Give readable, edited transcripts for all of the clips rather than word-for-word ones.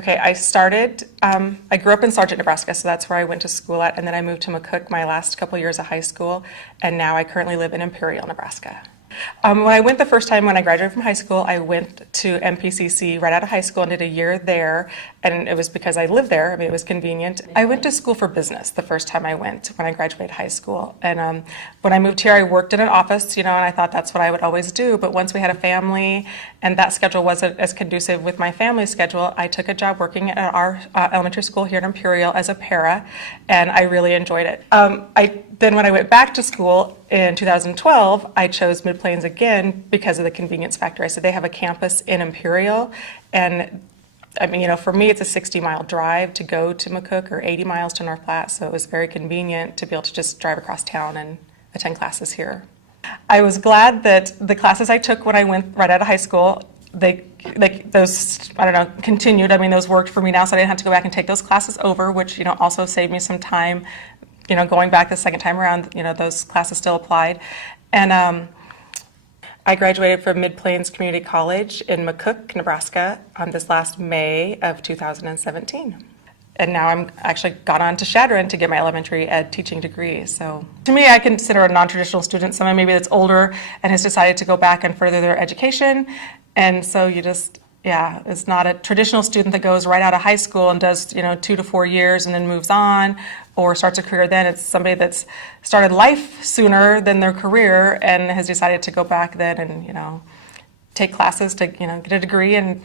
Okay, I grew up in Sargent, Nebraska, so that's where I went to school at, and then I moved to McCook my last couple years of high school, and now I currently live in Imperial, Nebraska. When I went the first time when I graduated from high school, I went to MPCC right out of high school and did a year there, and it was because I lived there. I mean, it was convenient. I went to school for business the first time I went when I graduated high school, and when I moved here, I worked in an office, and I thought that's what I would always do, but once we had a family and that schedule wasn't as conducive with my family's schedule, I took a job working at our elementary school here in Imperial as a para, and I really enjoyed it. Then when I went back to school in 2012, I chose Mid-Plains again because of the convenience factor. I said they have a campus in Imperial, and I mean, for me, it's a 60-mile drive to go to McCook or 80 miles to North Platte, so it was very convenient to be able to just drive across town and attend classes here. I was glad that the classes I took when I went right out of high school, continued. I mean, those worked for me now, so I didn't have to go back and take those classes over, which, also saved me some time. Going back the second time around, those classes still applied. And I graduated from Mid-Plains Community College in McCook, Nebraska on this last May of 2017. And now I'm actually gone on to Chadron to get my elementary ed teaching degree. So to me, I consider a non-traditional student someone maybe that's older and has decided to go back and further their education. And so it's not a traditional student that goes right out of high school and does, 2 to 4 years and then moves on or starts a career then. It's somebody that's started life sooner than their career and has decided to go back then and, take classes to, get a degree and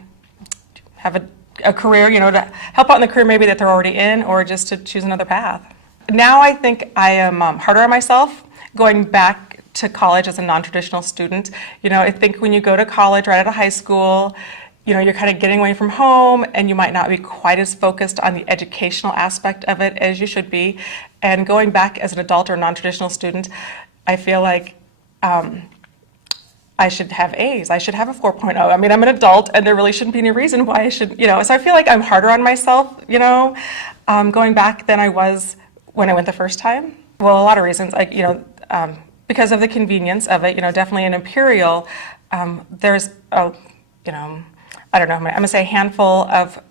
have a career, to help out in the career maybe that they're already in or just to choose another path. Now I think I am harder on myself going back to college as a non-traditional student. I think when you go to college right out of high school, you're kind of getting away from home and you might not be quite as focused on the educational aspect of it as you should be. And going back as an adult or non-traditional student, I feel like I should have A's. I should have a 4.0. I mean, I'm an adult and there really shouldn't be any reason why I should, so I feel like I'm harder on myself, going back than I was when I went the first time. Well, a lot of reasons, because of the convenience of it, definitely in Imperial, there's I don't know, I'm going to say a handful of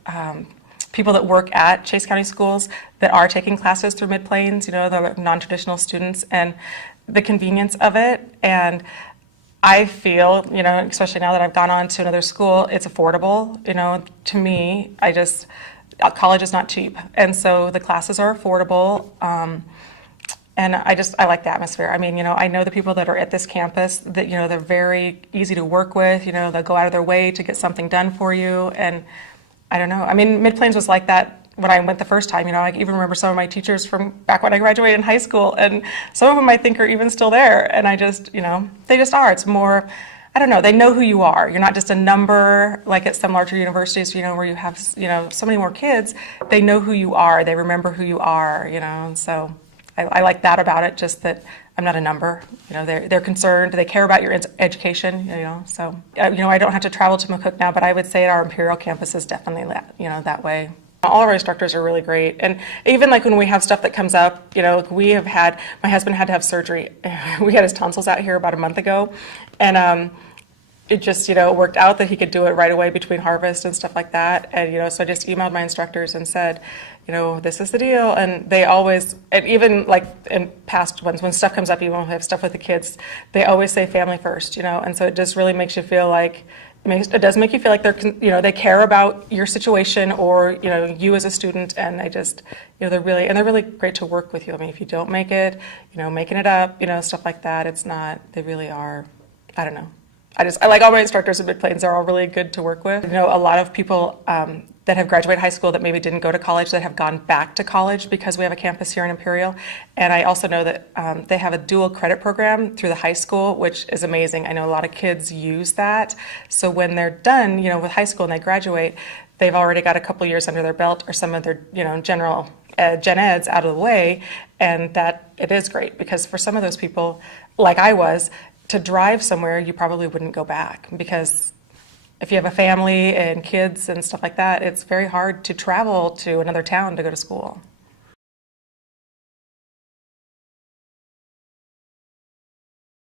people that work at Chase County schools that are taking classes through Mid-Plains, the non-traditional students, and the convenience of it. And I feel, especially now that I've gone on to another school, it's affordable. To me, college is not cheap. And so the classes are affordable. And I like the atmosphere. I mean, I know the people that are at this campus that, they're very easy to work with, they'll go out of their way to get something done for you. And I don't know. I mean, Mid-Plains was like that when I went the first time. I even remember some of my teachers from back when I graduated in high school, and some of them I think are even still there. And I just, they just are. It's more, I don't know, they know who you are. You're not just a number like at some larger universities, where you have, so many more kids. They know who you are. They remember who you are, so I like that about it, just that I'm not a number. They're concerned, they care about your education, so. I don't have to travel to McCook now, but I would say our Imperial campus is definitely that, that way. All of our instructors are really great. And even like when we have stuff that comes up, my husband had to have surgery. We had his tonsils out here about a month ago. And it just, worked out that he could do it right away between harvest and stuff like that. And, so I just emailed my instructors and said, this is the deal. And they always, and even like in past ones, when stuff comes up, even when we have stuff with the kids, they always say family first, and so it just really makes you feel like, it does make you feel like they're, they care about your situation or, you as a student. And I just, they're really great to work with you. I mean, if you don't make it, making it up, stuff like that, it's not, they really are, I don't know. I like all my instructors at Mid-Plains. They're all really good to work with. A lot of people that have graduated high school that maybe didn't go to college that have gone back to college because we have a campus here in Imperial. And I also know that they have a dual credit program through the high school, which is amazing. I know a lot of kids use that. So when they're done, with high school and they graduate, they've already got a couple years under their belt or some of their, general gen eds out of the way. And that it is great because for some of those people, like I was, to drive somewhere, you probably wouldn't go back because if you have a family and kids and stuff like that, it's very hard to travel to another town to go to school.